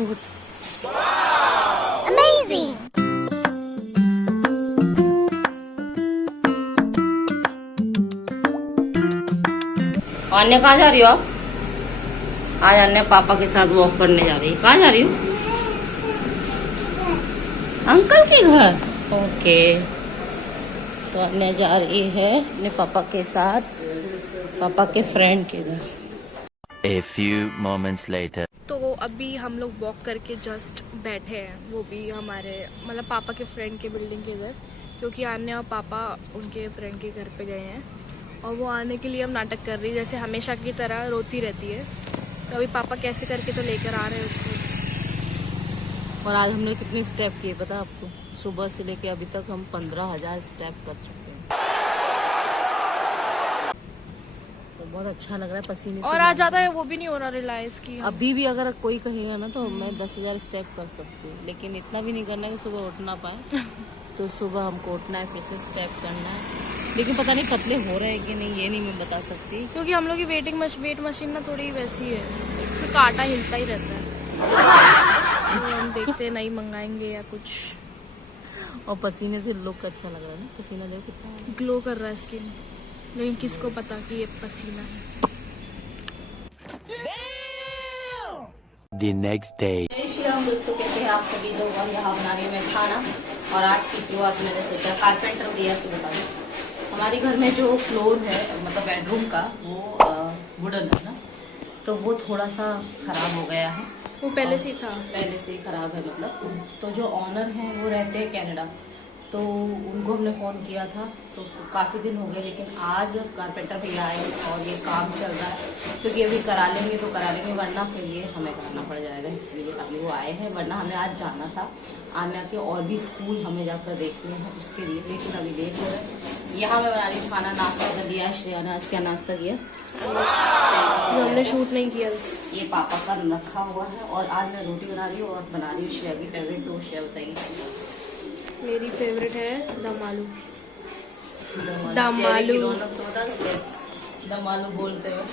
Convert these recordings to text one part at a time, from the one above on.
Suit. Amazing! अन्य कहाँ जा रही हो आप? आज अन्य पापा के साथ वॉक करने जा रही है। कहाँ जा रही हो? अंकल के घर। ओके, तो अन्य जा रही है अपने पापा के साथ, पापा के फ्रेंड के घर। A few moments later. तो अभी हम लोग वॉक करके जस्ट बैठे हैं, वो भी हमारे मतलब पापा के फ्रेंड के बिल्डिंग के इधर, क्योंकि आने और पापा उनके फ्रेंड के घर पे गए हैं और वो आने के लिए हम नाटक कर रही है, जैसे हमेशा की तरह रोती रहती है। तो अभी पापा कैसे करके तो लेकर आ रहे हैं उसको। और आज हमने कितने स्टेप किए पता है आपको? सुबह से लेके अभी तक हम 15,000 स्टेप कर चुके हैं। तो बहुत अच्छा लग रहा है, पसीने से और आज ज़्यादा है वो भी नहीं हो रहा रियलाइज की। अभी भी अगर कोई कहेगा ना तो मैं 10,000 स्टेप कर सकती हूँ, लेकिन इतना भी नहीं करना है कि सुबह उठ ना पाए। तो सुबह हमको उठना है, फिर से स्टेप करना है, लेकिन पता नहीं पतले हो रहे हैं कि नहीं, ये नहीं मैं बता सकती, क्योंकि हम लोग की वेट मशीन ना थोड़ी वैसी है, इससे कांटा हिलता ही रहता है। तो हम देखते हैं नहीं मंगाएंगे या कुछ। और पसीने से लुक अच्छा लग रहा है ना, पसीना देखो कितना है। ग्लो कर रहा है स्किन, लेकिन किसको पता कि ये पसीना है। The next day. जय श्री राम दोस्तों, कैसे हैं आप सभी लोग? और यहाँ बना रही हूँ मैं खाना। और आज की शुरुआत मैंने सोचा कारपेंटर भैया से बता दूँ। हमारे घर में जो फ्लोर है मतलब बेडरूम का, वो वुडन है ना, तो वो थोड़ा सा खराब हो गया है। वो पहले से ही था, पहले से ही खराब है मतलब। तो जो ऑनर हैं वो रहते हैं कनाडा, तो उनको हमने फ़ोन किया था, तो काफ़ी दिन हो गए, लेकिन आज कारपेंटर भैया आए और ये काम चल रहा है, क्योंकि अभी करा लेंगे तो करा लेंगे, वरना फिर ये हमें करना पड़ जाएगा, इसलिए अभी वो आए हैं। वरना हमें आज जाना था आन्या के और भी स्कूल हमें जाकर देखने हैं उसके लिए, लेकिन अभी लेट हो रहा है। यहाँ मैं बना रही हूँ खाना, नाश्ता कर लिया है। श्रेया ने आज क्या नाश्ता किया जो हमने शूट नहीं किया। ये पापा का रखा हुआ है, और आज मैं रोटी बना रही हूँ और बना रही हूँ श्रेया की फेवरेट। तो श्रेया बताइए। मेरी फेवरेट है दम आलू। दम आलू। तो बता सकते हैं, दम आलू बोलते हुए।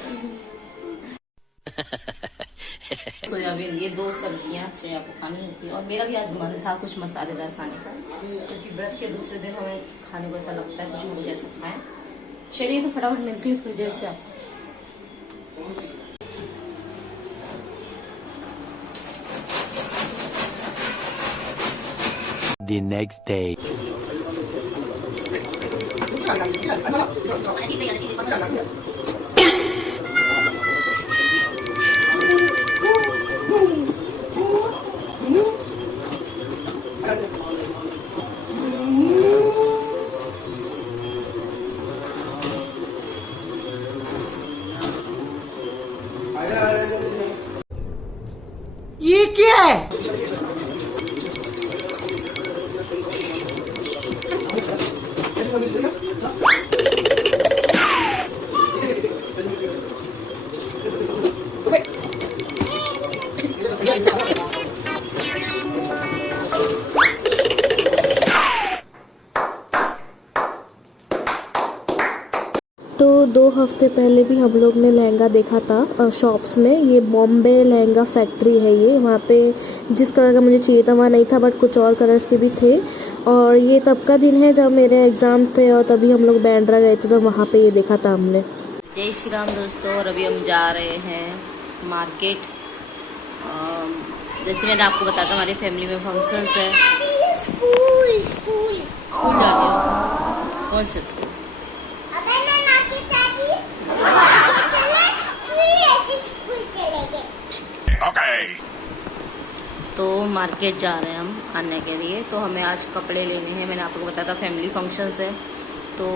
सोयाबीन, ये 2 सब्जियां श्रेया को खानी होती है, और मेरा भी आज मन था कुछ मसालेदार खाने का, क्योंकि व्रत के दूसरे दिन हमें खाने को ऐसा लगता है कुछ मुझे ऐसा खाएं। चलिए तो फटाफट मिलती हूँ थोड़ी देर से आपको। The next day. ये क्या है? तो 2 हफ्ते पहले भी हम लोग ने लहंगा देखा था शॉप्स में। ये बॉम्बे लहंगा फैक्ट्री है ये, वहाँ पे जिस कलर का मुझे चाहिए था वहाँ नहीं था, बट कुछ और कलर्स के भी थे। और ये तब का दिन है जब मेरे एग्ज़ाम्स थे, और तभी हम लोग बैंड्रा गए थे, तो वहाँ पे ये देखा था हमने। जय श्री राम दोस्तों, और अभी हम जा रहे हैं मार्केट। जैसे मैंने आपको बताया था, हमारी फैमिली में फंक्शंस है। स्कूल जा रही हो? कौन से स्कूल? तो मार्केट जा रहे हैं हम आने के लिए। तो हमें आज कपड़े लेने हैं, मैंने आपको बताया था फैमिली फंक्शंस है, तो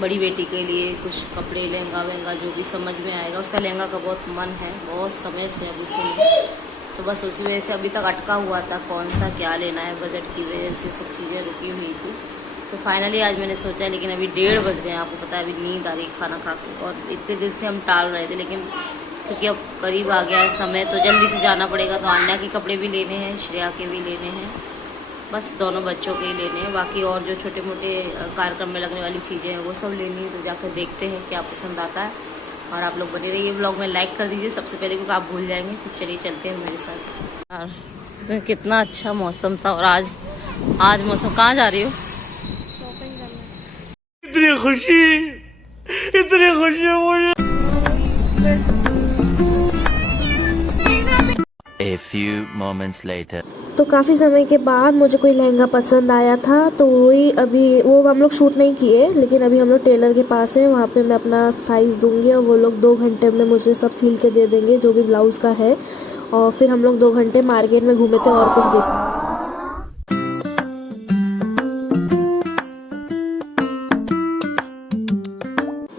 बड़ी बेटी के लिए कुछ कपड़े, लहंगा वहंगा जो भी समझ में आएगा। उसका लहंगा का बहुत मन है, बहुत समय से अभी से, तो बस उसी वजह से अभी तक अटका हुआ था कौन सा क्या लेना है, बजट की वजह से सब चीज़ें रुकी हुई थी। तो फाइनली आज मैंने सोचा, लेकिन अभी 1:30 बज गए, आपको पता है अभी नींद आ रही खाना खा के, और इतने दिन से हम टाल रहे थे, लेकिन क्योंकि अब करीब आ गया है समय तो जल्दी से जाना पड़ेगा। तो आन्या के कपड़े भी लेने हैं, श्रेया के भी लेने हैं, बस दोनों बच्चों के ही लेने हैं। बाकी और जो छोटे मोटे कार्यक्रम में लगने वाली चीज़ें हैं वो सब लेनी है, तो जाकर देखते हैं क्या पसंद आता है। और आप लोग बने रहिए ब्लॉग में, लाइक कर दीजिए सबसे पहले क्योंकि आप भूल जाएंगे। तो चलिए चलते हैं मेरे साथ। और कितना अच्छा मौसम था। और आज मौसम, कहाँ जा रही हो? शॉपिंग करना। इतनी खुशी मुझे। A few moments later. तो काफ़ी समय के बाद मुझे कोई लहंगा पसंद आया था, तो वही अभी वो हम लोग शूट नहीं किए, लेकिन अभी हम लोग टेलर के पास हैं, वहाँ पे मैं अपना साइज़ दूंगी और वो लोग 2 घंटे में मुझे सब सिल के दे देंगे जो भी ब्लाउज़ का है। और फिर हम लोग 2 घंटे मार्केट में घूमे थे और कुछ देख।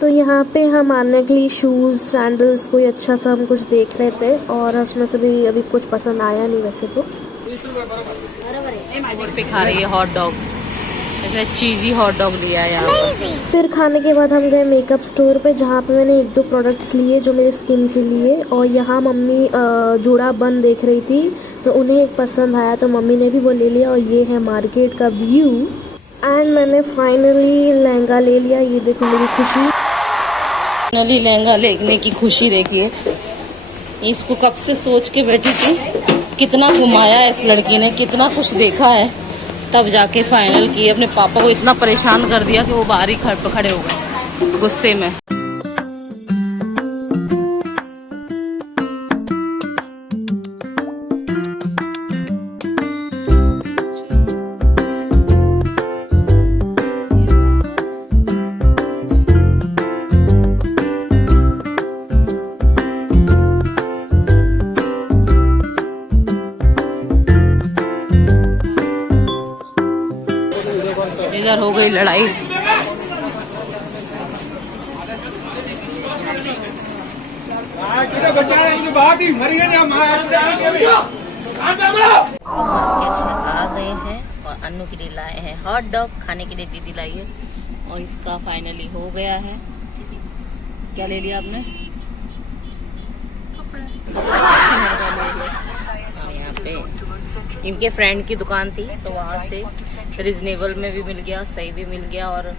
तो यहाँ पे हम आने के लिए शूज़ सैंडल्स कोई अच्छा सा हम कुछ देख रहे थे और उसमें से भी अभी कुछ पसंद आया नहीं वैसे तो। रोड पे खा रही है हॉट डॉग, ऐसे चीज़ी हॉट डॉग लिया है यहाँ पर। फिर खाने के बाद हम गए मेकअप स्टोर पे, जहाँ पे मैंने 1-2 प्रोडक्ट्स लिए जो मेरे स्किन के लिए। और यहाँ मम्मी जूड़ा बन देख रही थी तो उन्हें एक पसंद आया तो मम्मी ने भी वो ले लिया। और ये है मार्केट का व्यू। एंड मैंने फाइनली लहंगा ले लिया। ये देखो मेरी खुशी। फाइनली लहंगा लेने की खुशी देखिए। इसको कब से सोच के बैठी थी, कितना घुमाया इस लड़की ने, कितना कुछ देखा है, तब जाके फाइनल किए। अपने पापा को इतना परेशान कर दिया कि वो बाहर ही खड़े हो गए गुस्से में। इधर हो गई लड़ाई। आ गए हैं और अन्नू के लिए लाए हैं हॉट डॉग, खाने के लिए दीदी लाई है। और इसका फाइनली हो गया है। क्या ले लिया आपने? यहाँ पे इनके फ्रेंड की दुकान थी तो वहाँ से रिजनेबल में भी मिल गया, सही भी मिल गया और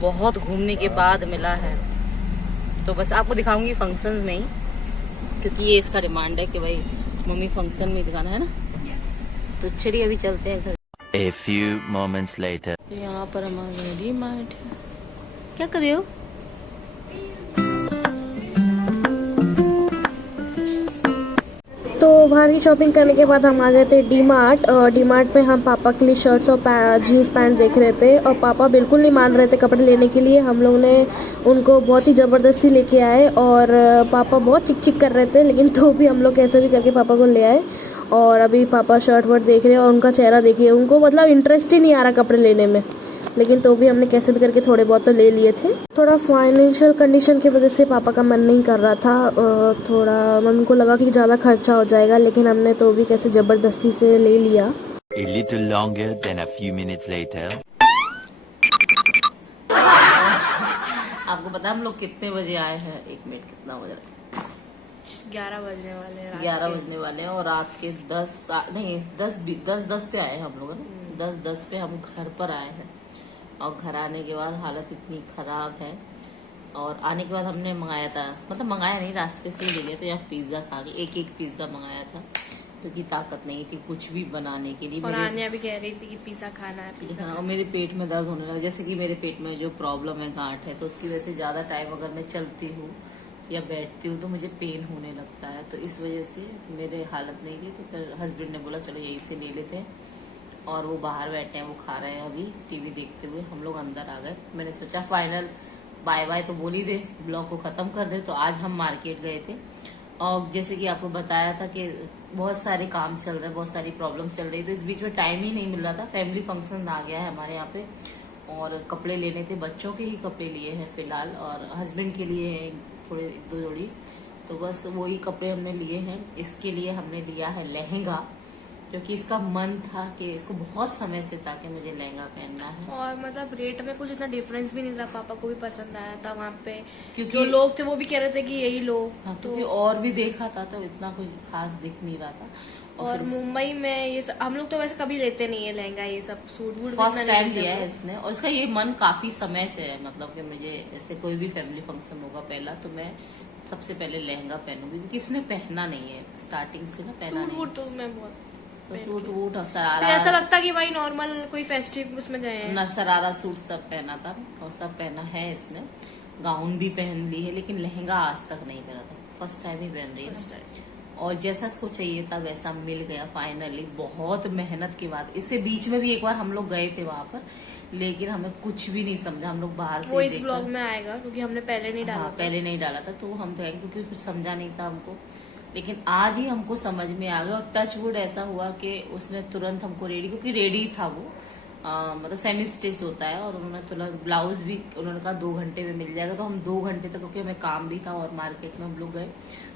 बहुत घूमने के बाद मिला है। तो बस आपको दिखाऊंगी फंक्शन में ही, क्योंकि ये इसका डिमांड है कि भाई मम्मी फंक्शन में दिखाना है ना। तो चलिए अभी चलते हैं घर। A few moments later. तो यहाँ पर हमारे डीमार्ट। क्या कर रहे हो? तो वहाँ की शॉपिंग करने के बाद हम आ गए थे डीमार्ट। और डीमार्ट में हम पापा के लिए शर्ट्स और जीन्स पैंट देख रहे थे और पापा बिल्कुल नहीं मान रहे थे कपड़े लेने के लिए। हम लोग ने उनको बहुत ही ज़बरदस्ती लेके आए और पापा बहुत चिक चिक कर रहे थे, लेकिन तो भी हम लोग कैसे भी करके पापा को ले आए। और अभी पापा शर्ट वर्ट देख रहे हैं और उनका चेहरा देखिए, उनको मतलब इंटरेस्ट ही नहीं आ रहा कपड़े लेने में, लेकिन तो भी हमने कैसे भी करके थोड़े बहुत तो ले लिए थे। थोड़ा फाइनेंशियल कंडीशन की वजह से पापा का मन नहीं कर रहा था, थोड़ा मम्मी को लगा कि ज़्यादा खर्चा हो जाएगा, लेकिन हमने तो भी कैसे ज़बरदस्ती से ले लिया। A little longer than a few minutes later. आपको पता है हम लोग कितने बजे आए हैं? 1 मिनट, कितना बज रहा है? 11 बजने वाले हैं। 11 बजने वाले हैं और रात के 10 पे आए हैं हम लोग ना। 10 पे हम घर पर आए हैं और घर आने के बाद हालत इतनी ख़राब है। और आने के बाद हमने मंगाया था, मतलब मंगाया नहीं, रास्ते से ही ले लिया था। यहाँ पिज़्ज़ा खा के एक पिज़्ज़ा मंगाया था क्योंकि ताकत नहीं थी कुछ भी बनाने के लिए। और आन्या भी कह रही थी कि पिज़्ज़ा खाना है, पिज़्ज़ा और मेरे पेट में दर्द होने लगा, जैसे कि मेरे पेट में जो प्रॉब्लम है, गांठ है, तो उसकी वजह से ज़्यादा टाइम अगर मैं चलती हूँ या बैठती हूँ तो मुझे पेन होने लगता है। तो इस वजह से मेरे हालत नहीं थी। तो फिर हस्बैंड ने बोला चलो यहीं से ले लेते हैं। और वो बाहर बैठे हैं, वो खा रहे हैं अभी टीवी देखते हुए। हम लोग अंदर आ गए। मैंने सोचा फाइनल बाय बाय तो बोल ही दे, ब्लॉग को ख़त्म कर दे। तो आज हम मार्केट गए थे और जैसे कि आपको बताया था कि बहुत सारे काम चल रहे हैं, बहुत सारी प्रॉब्लम चल रही, तो इस बीच में टाइम ही नहीं मिल रहा था। फैमिली फंक्शन आ गया है हमारे यहाँ पे और कपड़े लेने थे, बच्चों के ही कपड़े लिए हैं फ़िलहाल और हस्बैंड के लिए हैं थोड़े 1-2 जोड़ी। तो बस वही कपड़े हमने लिए हैं। इसके लिए हमने लिया है लहंगा, क्योंकि इसका मन था कि इसको बहुत समय से था कि मुझे लहंगा पहनना है। और मतलब रेट में कुछ इतना डिफरेंस भी नहीं था, पापा को भी पसंद आया था। वहाँ पे क्योंकि जो लोग थे वो भी कह रहे थे कि यही लो। हाँ, क्योंकि और भी देखा था तो इतना कुछ खास दिख नहीं रहा था। और मुंबई में ये सब हम लोग तो वैसे कभी लेते नहीं है लहंगा, ये सब सूट वूट फर्स्ट टाइम लिया है इसने, और इसका ये मन काफी समय से है, मतलब कि मुझे ऐसे कोई भी फैमिली फंक्शन होगा पहला तो मैं सबसे पहले लहंगा पहनूंगी, क्योंकि इसने पहना नहीं है स्टार्टिंग से ना, पहना सूट नहीं वूट तो मैं बहुत तो सूट वूट और फिर सरारा, ऐसा लगता कि भाई नॉर्मल कोई फेस्टिव उसमें गए हैं। ना सरारा सूट सब पहना था और सब पहना है इसने, गाउन भी पहन ली है, लेकिन लहंगा आज तक नहीं पहना था, फर्स्ट टाइम ही पहन रही है। और जैसा इसको चाहिए था वैसा मिल गया फाइनली, बहुत मेहनत के बाद। इससे बीच में भी एक बार हम लोग गए थे वहां पर, लेकिन हमें कुछ भी नहीं समझा, हम लोग बाहर से वो इस ब्लॉग में आएगा क्योंकि हमने पहले नहीं डाला। हाँ, पहले नहीं डाला था तो हम थे, क्योंकि कुछ समझा नहीं था हमको, लेकिन आज ही हमको समझ में आ गया। और टच वुड ऐसा हुआ कि उसने तुरंत हमको रेडी, क्योंकि रेडी था वो, मतलब सेमी स्टिच होता है, और उन्होंने तुरंत ब्लाउज भी उन्होंने कहा 2 घंटे में मिल जाएगा, तो हम 2 घंटे तक, क्योंकि हमें काम भी था और मार्केट में हम लोग गए,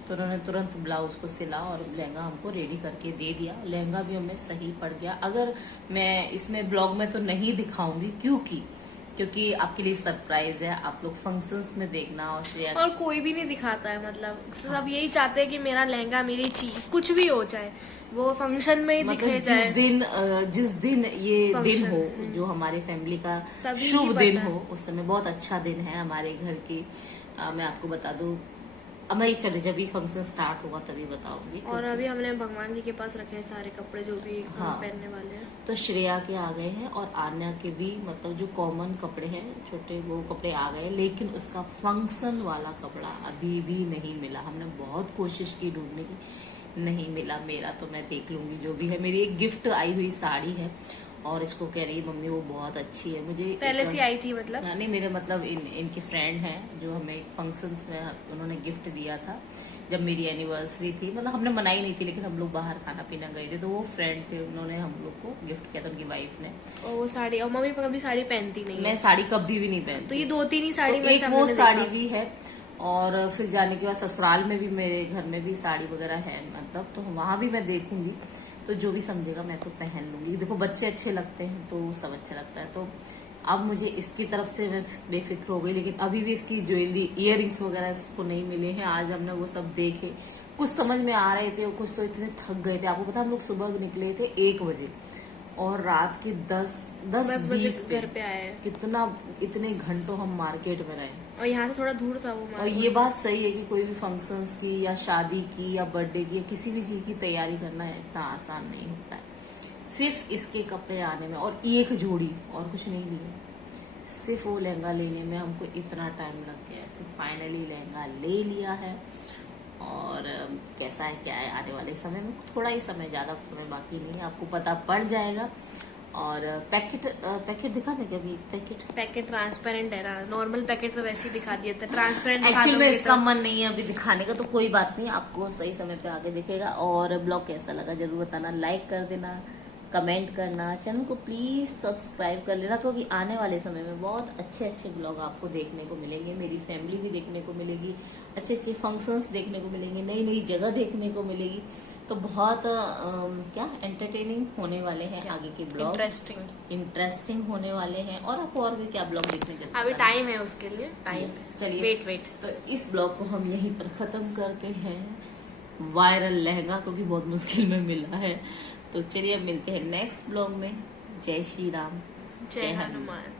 तो उन्होंने तुरंत ब्लाउज को सिला और लहंगा हमको रेडी करके दे दिया। लहंगा भी हमें सही पड़ गया। अगर मैं इसमें ब्लॉग में तो नहीं दिखाऊंगी क्योंकि आपके लिए सरप्राइज है, आप लोग फंक्शंस में देखना। और श्रेया और कोई भी नहीं दिखाता है, मतलब सब यही चाहते हैं कि मेरा लहंगा, मेरी चीज कुछ भी हो जाए वो फंक्शन में ही दिखे मतलब जाए। जिस दिन ये दिन हो, जो हमारे फैमिली का तभी शुभ पता दिन है। हो, उस समय बहुत अच्छा दिन है हमारे घर की। मैं आपको बता दूं, अब मैं चले जब भी फंक्शन स्टार्ट होगा तभी बताऊंगी। और अभी हमने भगवान जी के पास रखे हैं सारे कपड़े जो भी हम हाँ। पहनने वाले हैं। तो श्रेया के आ गए हैं और आन्या के भी, मतलब जो कॉमन कपड़े हैं छोटे वो कपड़े आ गए, लेकिन उसका फंक्शन वाला कपड़ा अभी भी नहीं मिला। हमने बहुत कोशिश की ढूंढने की, नहीं मिला। मेरा तो मैं देख लूंगी जो भी है। मेरी एक गिफ्ट आई हुई साड़ी है और इसको कह रही है मम्मी वो बहुत अच्छी है। मुझे पहले से आई थी मतलब? नहीं, मेरे मतलब इनके फ्रेंड हैं जो हमें फंक्शंस में उन्होंने गिफ्ट दिया था जब मेरी एनिवर्सरी थी। मतलब हमने मनाई नहीं थी, लेकिन हम लोग बाहर खाना पीना गए थे, तो वो फ्रेंड थे, उन्होंने हम लोग को गिफ्ट किया था, उनकी वाइफ ने। और वो साड़ी, और मम्मी कभी साड़ी पहनती नहीं मैं है, साड़ी कभी भी नहीं पहनती। तो ये 2-3 ही साड़ी तो में एक से वो हमने साड़ी देखा। भी है, और फिर जाने के बाद ससुराल में भी, मेरे घर में भी साड़ी वगैरह है, मतलब तो वहां भी मैं देखूंगी, तो जो भी समझेगा मैं तो पहन लूंगी। देखो बच्चे अच्छे लगते हैं तो सब अच्छा लगता है। तो अब मुझे इसकी तरफ से मैं बेफिक्र हो गई, लेकिन अभी भी इसकी ज्वेलरी, इयररिंग्स वगैरह इसको नहीं मिले हैं। आज हमने वो सब देखे, कुछ समझ में आ रहे थे और कुछ तो इतने थक गए थे। आपको पता हम लोग सुबह निकले थे 1 बजे और रात के 10-20 घर पे आए हैं। कितना, इतने घंटों हम मार्केट में रहे। और यहाँ से थोड़ा दूर था वो और मार्केट। ये बात सही है कि कोई भी फंक्शंस की या शादी की या बर्थडे की या किसी भी चीज की तैयारी करना इतना आसान नहीं होता है। सिर्फ इसके कपड़े आने में और एक जोड़ी, और कुछ नहीं लिया, सिर्फ वो लहंगा लेने में हमको इतना टाइम लग गया है। तो फाइनली लहंगा ले लिया है, और कैसा है क्या है आने वाले समय में, थोड़ा ही समय, ज्यादा समय बाकी नहीं है, आपको पता पड़ जाएगा। और पैकेट दिखा देंगे अभी। पैकेट ट्रांसपेरेंट है ना, नॉर्मल पैकेट तो वैसे ही दिखा दिया था, ट्रांसपेरेंट एक्चुअली में इसका मन नहीं है अभी दिखाने का, तो कोई बात नहीं, आपको सही समय पे आगे दिखेगा। और ब्लॉग कैसा लगा जरूर बताना, लाइक कर देना, कमेंट करना, चैनल को प्लीज सब्सक्राइब कर लेना, क्योंकि आने वाले समय में बहुत अच्छे अच्छे ब्लॉग आपको देखने को मिलेंगे, मेरी फैमिली भी देखने को मिलेगी, अच्छे अच्छे फंक्शंस देखने को मिलेंगे, नई नई जगह देखने को मिलेगी। तो बहुत क्या एंटरटेनिंग होने वाले हैं आगे के ब्लॉग, इंटरेस्टिंग होने वाले हैं। और आपको और भी क्या ब्लॉग देखने के लिए अभी टाइम है उसके लिए, टाइम। चलिए वेट तो इस ब्लॉग को हम यहीं पर खत्म करते हैं। वायरल लहंगा क्योंकि बहुत मुश्किल में मिला है। तो चलिए अब मिलते हैं नेक्स्ट ब्लॉग में। जय श्री राम, जय हनुमान।